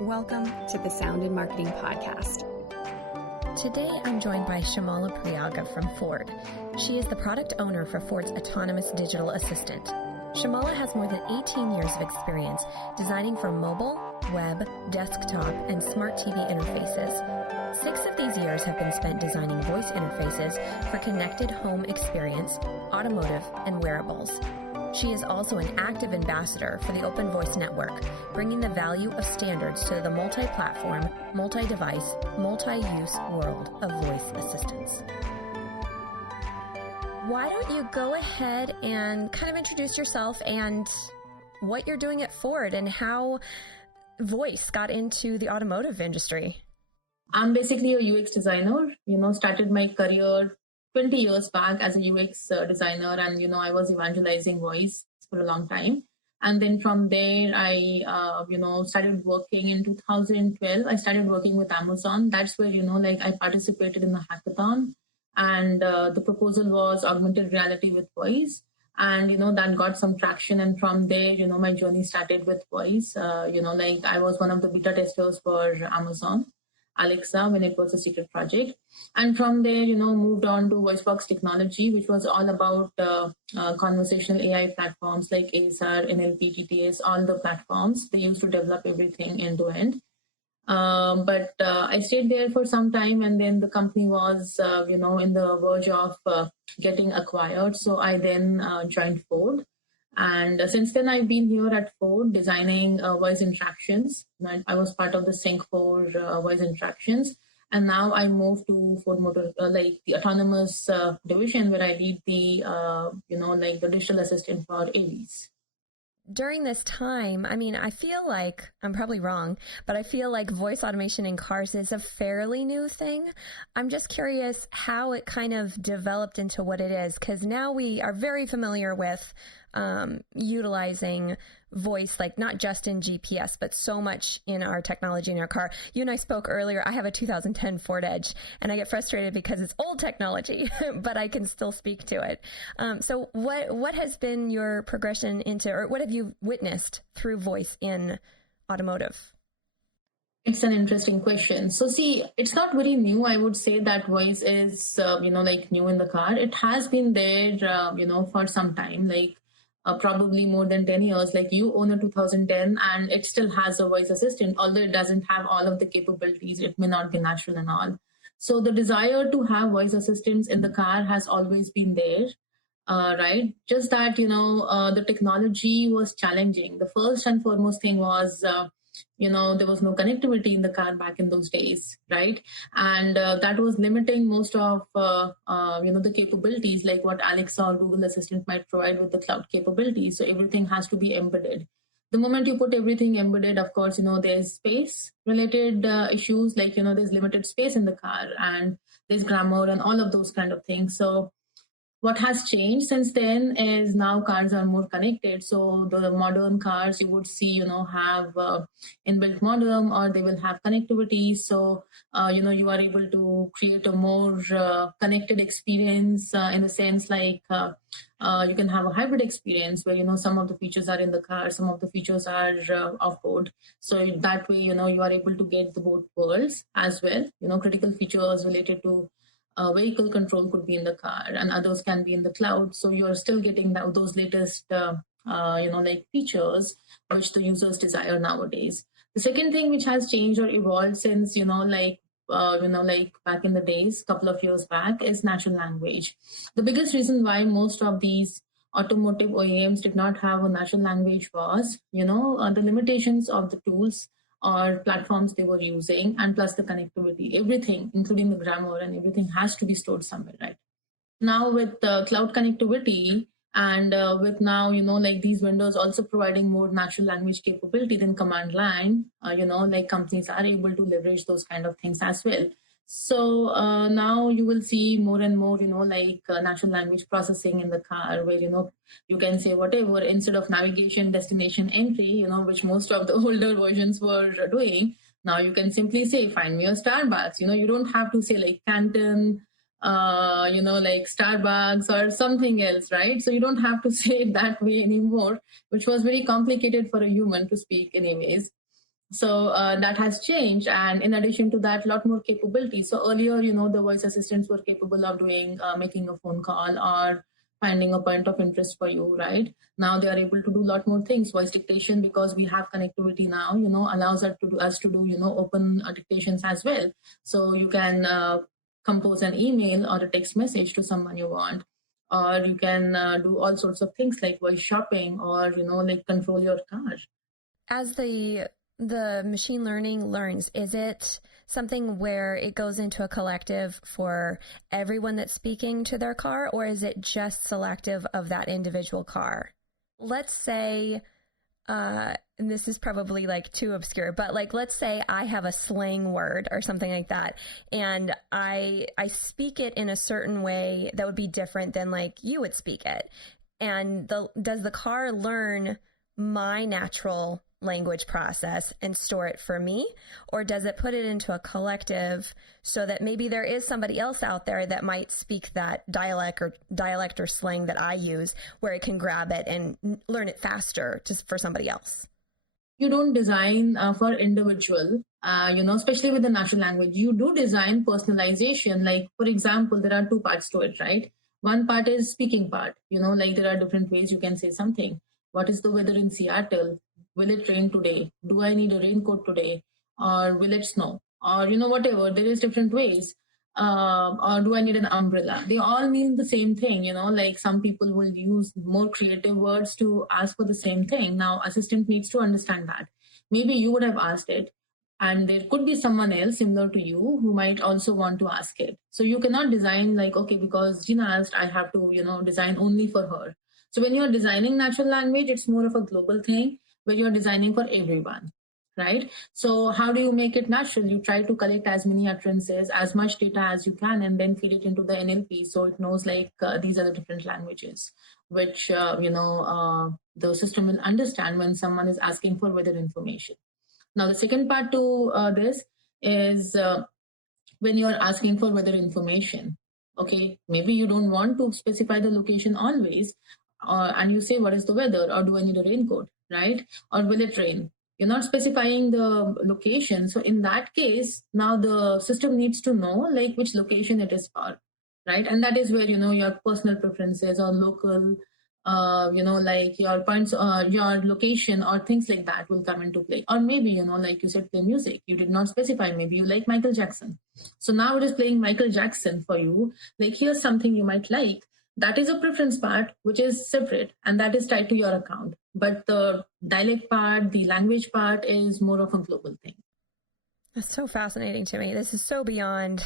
Welcome to the Sound in Marketing Podcast. Today, I'm joined by Shyamala Prayaga from Ford. She is the product owner for Ford's autonomous digital assistant. Shyamala has more than 18 years of experience designing for mobile, web, desktop, and smart TV interfaces. 6 of these years have been spent designing voice interfaces for connected home experience, automotive, and wearables. She is also an active ambassador for the Open Voice Network, bringing the value of standards to the multi-platform, multi-device, multi-use world of voice assistants. Why don't you go ahead and kind of introduce yourself and what you're doing at Ford and how voice got into the automotive industry? I'm basically a UX designer, started my career 20 years back as a UX designer, and I was evangelizing voice for a long time. And then from there, I started working in 2012. I started working with Amazon. That's where I participated in the hackathon, and the proposal was augmented reality with voice, and that got some traction. And from there, my journey started with voice. I was one of the beta testers for Amazon Alexa when it was a secret project. And from there, moved on to VoiceBox technology, which was all about conversational AI platforms like ASR, NLP, TTS, all the platforms. They used to develop everything end to end. But I stayed there for some time, and then the company was, in the verge of getting acquired. So I then joined Ford. And since then, I've been here at Ford designing voice interactions. I was part of the Sync 4 voice interactions. And now I moved to Ford Motor, the autonomous division, where I lead the, the digital assistant for AVs. During this time, I feel like, I'm probably wrong, but I feel like voice automation in cars is a fairly new thing. I'm just curious how it kind of developed into what it is, because now we are very familiar with utilizing voice, like not just in GPS, but so much in our technology in our car. You and I spoke earlier. I have a 2010 Ford Edge, and I get frustrated because it's old technology, but I can still speak to it. So what has been your progression into, or what have you witnessed through voice in automotive? It's an interesting question. So see, it's not very new. I would say that voice is, new in the car. It has been there, for some time, probably more than 10 years. Like you own a 2010 and it still has a voice assistant, although it doesn't have all of the capabilities. It may not be natural and all. So the desire to have voice assistants in the car has always been there, right? Just that, the technology was challenging. The first and foremost thing was, there was no connectivity in the car back in those days, right? And that was limiting most of, the capabilities, like what Alexa or Google Assistant might provide with the cloud capabilities. So everything has to be embedded. The moment you put everything embedded, of course, there's space related issues, like, there's limited space in the car and there's grammar and all of those kind of things. So what has changed since then is now cars are more connected. So the modern cars you would see, have inbuilt modem, or they will have connectivity. So, you are able to create a more connected experience in the sense like you can have a hybrid experience where, some of the features are in the car, some of the features are off board. So that way, you are able to get the both worlds as well. Critical features related to vehicle control could be in the car and others can be in the cloud. So you're still getting those latest, features which the users desire nowadays. The second thing which has changed or evolved since, back in the days, couple of years back, is natural language. The biggest reason why most of these automotive OEMs did not have a natural language was, the limitations of the tools or platforms they were using, and plus the connectivity, everything, including the grammar and everything, has to be stored somewhere, right? Now with cloud connectivity and with now, these vendors also providing more natural language capability than command line, companies are able to leverage those kind of things as well. So now you will see more and more, natural language processing in the car where, you can say whatever instead of navigation, destination, entry, which most of the older versions were doing. Now you can simply say, find me a Starbucks. You don't have to say like Canton, Starbucks or something else, right? So you don't have to say it that way anymore, which was very complicated for a human to speak anyways. So that has changed, and in addition to that, a lot more capabilities. So earlier, the voice assistants were capable of doing making a phone call or finding a point of interest for you, right? Now they are able to do a lot more things. Voice dictation, because we have connectivity now, allows us to do open dictations as well. So you can compose an email or a text message to someone you want, or you can do all sorts of things like voice shopping, or like control your car. As the machine learning learns, is it something where it goes into a collective for everyone that's speaking to their car, or is it just selective of that individual car? Let's say, and this is probably like too obscure, but like, let's say I have a slang word or something like that, and I speak it in a certain way that would be different than like you would speak it. And does the car learn my natural language process and store it for me, or does it put it into a collective so that maybe there is somebody else out there that might speak that dialect or slang that I use, where it can grab it and learn it faster just for somebody else? You don't design for individual, especially with the natural language. You do design personalization. Like, for example, there are two parts to it, right? One part is speaking part, like there are different ways you can say something. What is the weather in Seattle? Will it rain today? Do I need a raincoat today? Or will it snow? Or, whatever. There is different ways. Or do I need an umbrella? They all mean the same thing, like some people will use more creative words to ask for the same thing. Now, assistant needs to understand that. Maybe you would have asked it, and there could be someone else similar to you who might also want to ask it. So you cannot design like, okay, because Jeanna asked, I have to, design only for her. So when you're designing natural language, it's more of a global thing where you're designing for everyone, right? So how do you make it natural? You try to collect as many utterances, as much data as you can, and then feed it into the NLP so it knows like these are the different languages which the system will understand when someone is asking for weather information. Now the second part to this is when you're asking for weather information, okay, maybe you don't want to specify the location always, and you say, what is the weather, or do I need a raincoat, right? Or will it rain? You're not specifying the location. So in that case, now the system needs to know like which location it is for, right? And that is where, your personal preferences or local, like your points, your location or things like that will come into play. Or maybe, like you said, play music. You did not specify. Maybe you like Michael Jackson. So now it is playing Michael Jackson for you. Like, here's something you might like. That is a preference part, which is separate, and that is tied to your account. But the dialect part, the language part is more of a global thing. That's so fascinating to me. This is so beyond,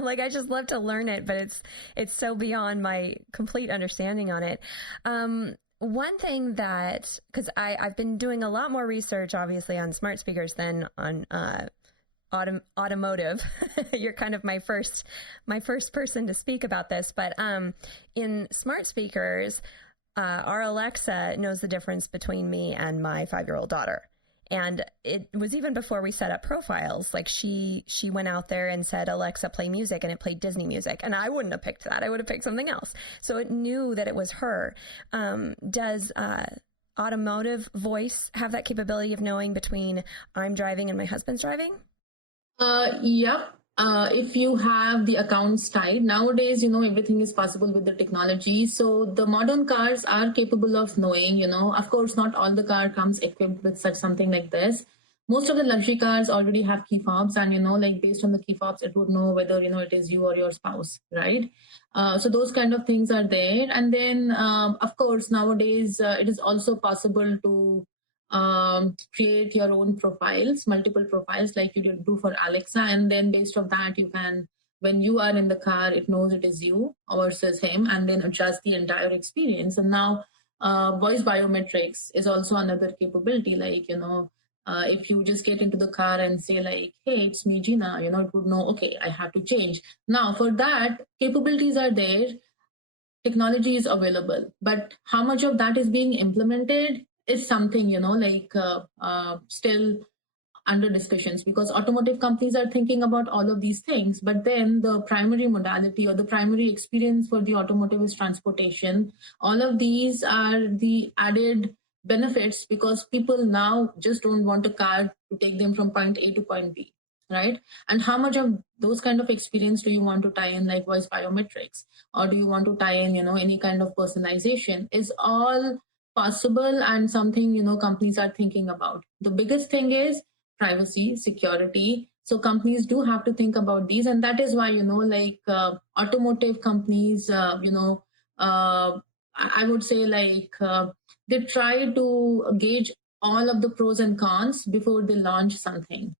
like, I just love to learn it, but it's so beyond my complete understanding on it. One thing that, because I've been doing a lot more research, obviously, on smart speakers than on Automotive. You're kind of my first person to speak about this, but in smart speakers, our Alexa knows the difference between me and my 5-year-old daughter. And it was even before we set up profiles. Like she went out there and said, Alexa, play music, and it played Disney music. And I wouldn't have picked that. I would have picked something else. So it knew that it was her. Does Automotive voice have that capability of knowing between I'm driving and my husband's driving? Yep. If you have the accounts tied, nowadays, everything is possible with the technology. So the modern cars are capable of knowing, of course, not all the car comes equipped with such something like this. Most of the luxury cars already have key fobs, and, like based on the key fobs, it would know whether, it is you or your spouse, right? So those kind of things are there. And then, of course, nowadays, it is also possible to create your own profiles, multiple profiles like you did do for Alexa, and then based on that you can, when you are in the car, it knows it is you versus him, and then adjust the entire experience. And now voice biometrics is also another capability, like if you just get into the car and say like, hey, it's me, Jeanna, it would know, okay, I have to change. Now for that, capabilities are there, technology is available, but how much of that is being implemented is something, still under discussions, because automotive companies are thinking about all of these things, but then the primary modality or the primary experience for the automotive is transportation. All of these are the added benefits because people now just don't want a car to take them from point A to point B, right? And how much of those kind of experience do you want to tie in, like voice biometrics, or do you want to tie in, any kind of personalization? Is all possible and something, companies are thinking about. The biggest thing is privacy, security. So companies do have to think about these, and that is why, automotive companies, I would say they try to gauge all of the pros and cons before they launch something.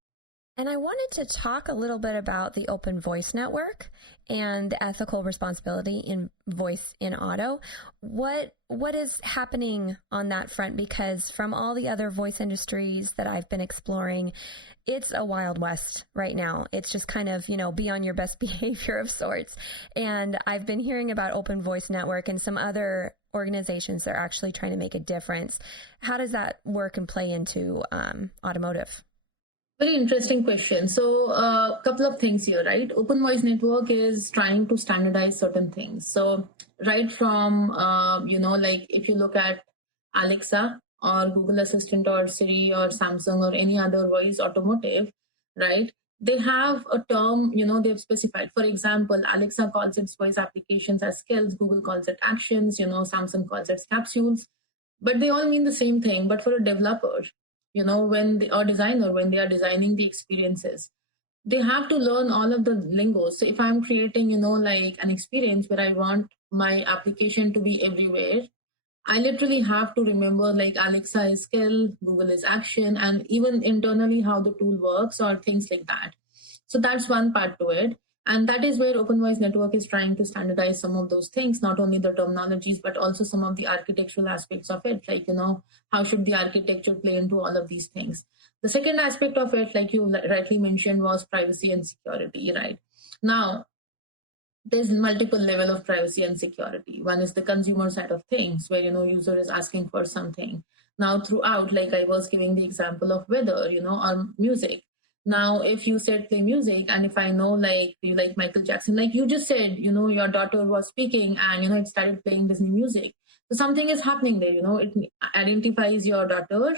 And I wanted to talk a little bit about the open voice network and the ethical responsibility in voice in auto. What is happening on that front? Because from all the other voice industries that I've been exploring, it's a wild west right now. It's just kind of, be on your best behavior of sorts. And I've been hearing about Open Voice Network and some other organizations that are actually trying to make a difference. How does that work and play into automotive? Very interesting question. So a couple of things here, right? Open Voice Network is trying to standardize certain things. So right from, if you look at Alexa or Google Assistant or Siri or Samsung or any other voice automotive, right? They have a term, they've specified. For example, Alexa calls its voice applications as skills, Google calls it actions, Samsung calls it capsules, but they all mean the same thing. But for a developer, when they are designing the experiences, they have to learn all of the lingo. So if I'm creating, an experience where I want my application to be everywhere, I literally have to remember Alexa is skill, Google is action, and even internally how the tool works or things like that. So that's one part to it. And that is where Open Voice Network is trying to standardize some of those things, not only the terminologies, but also some of the architectural aspects of it. How should the architecture play into all of these things? The second aspect of it, like you rightly mentioned, was privacy and security, right? Now, there's multiple level of privacy and security. One is the consumer side of things where, user is asking for something. Now throughout, like I was giving the example of weather, or music. Now, if you said play music, and if I know you like Michael Jackson, like you just said, your daughter was speaking and, it started playing Disney music. So something is happening there, it identifies your daughter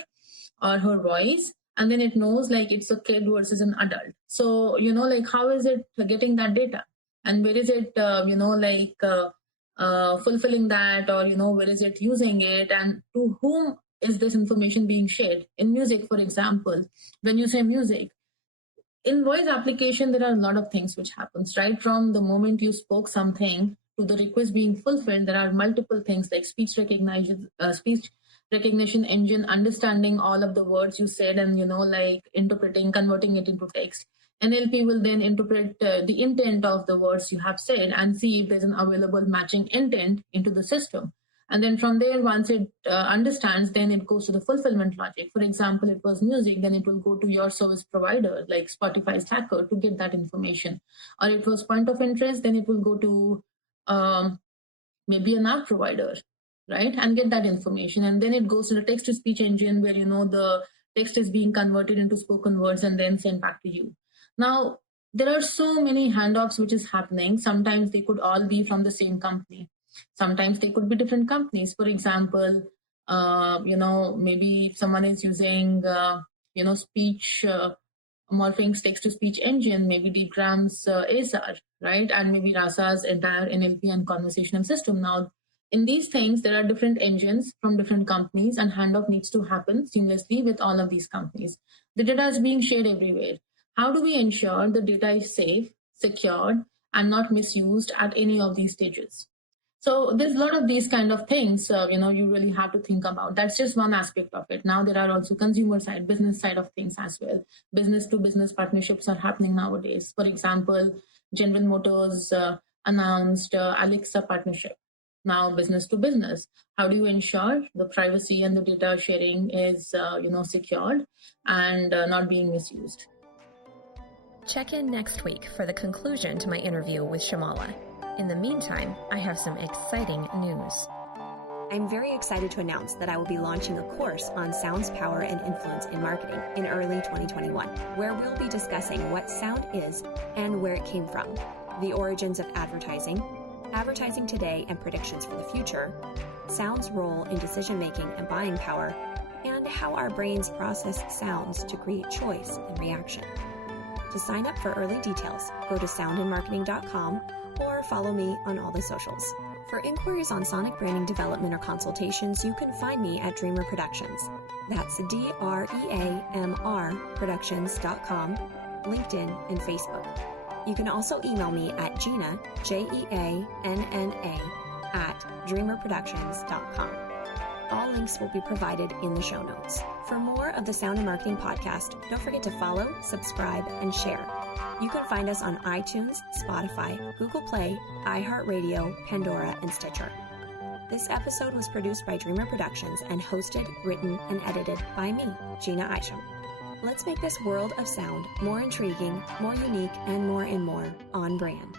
or her voice, and then it knows it's a kid versus an adult. So, how is it getting that data? And where is it, fulfilling that, or, where is it using it, and to whom is this information being shared? In music, for example, when you say music, in voice application, there are a lot of things which happens, right? From the moment you spoke something to the request being fulfilled, there are multiple things like speech recognition engine, understanding all of the words you said and, interpreting, converting it into text. NLP will then interpret the intent of the words you have said and see if there's an available matching intent into the system. And then from there, once it understands, then it goes to the fulfillment logic. For example, it was music, then it will go to your service provider, like Spotify's hacker, to get that information. Or it was point of interest, then it will go to maybe an app provider, right? And get that information. And then it goes to the text-to-speech engine where, the text is being converted into spoken words and then sent back to you. Now, there are so many handoffs which is happening. Sometimes they could all be from the same company. Sometimes they could be different companies. For example, maybe if someone is using, speech morphing's text-to-speech engine, maybe Deepgram's ASR, right? And maybe Rasa's entire NLP and conversational system. Now, in these things, there are different engines from different companies, and handoff needs to happen seamlessly with all of these companies. The data is being shared everywhere. How do we ensure the data is safe, secured, and not misused at any of these stages? So there's a lot of these kind of things, you really have to think about. That's just one aspect of it. Now there are also consumer side, business side of things as well. Business to business partnerships are happening nowadays. For example, General Motors announced Alexa partnership. Now business to business. How do you ensure the privacy and the data sharing is, secured and not being misused? Check in next week for the conclusion to my interview with Shyamala. In the meantime, I have some exciting news. I'm very excited to announce that I will be launching a course on sound's power and influence in marketing in early 2021, where we'll be discussing what sound is and where it came from, the origins of advertising, advertising today and predictions for the future, sound's role in decision-making and buying power, and how our brains process sounds to create choice and reaction. To sign up for early details, go to soundandmarketing.com or follow me on all the socials. For inquiries on sonic branding development or consultations, you can find me at Dreamr Productions. That's DREAMR Productions.com, LinkedIn, and Facebook. You can also email me at Jeanna, Jeanna, at dreamrproductions.com. All links will be provided in the show notes. For more of the Sound and Marketing Podcast, don't forget to follow, subscribe, and share. You can find us on iTunes, Spotify, Google Play, iHeartRadio, Pandora, and Stitcher. This episode was produced by Dreamr Productions and hosted, written, and edited by me, Jeanna Isham. Let's make this world of sound more intriguing, more unique, and more on brand.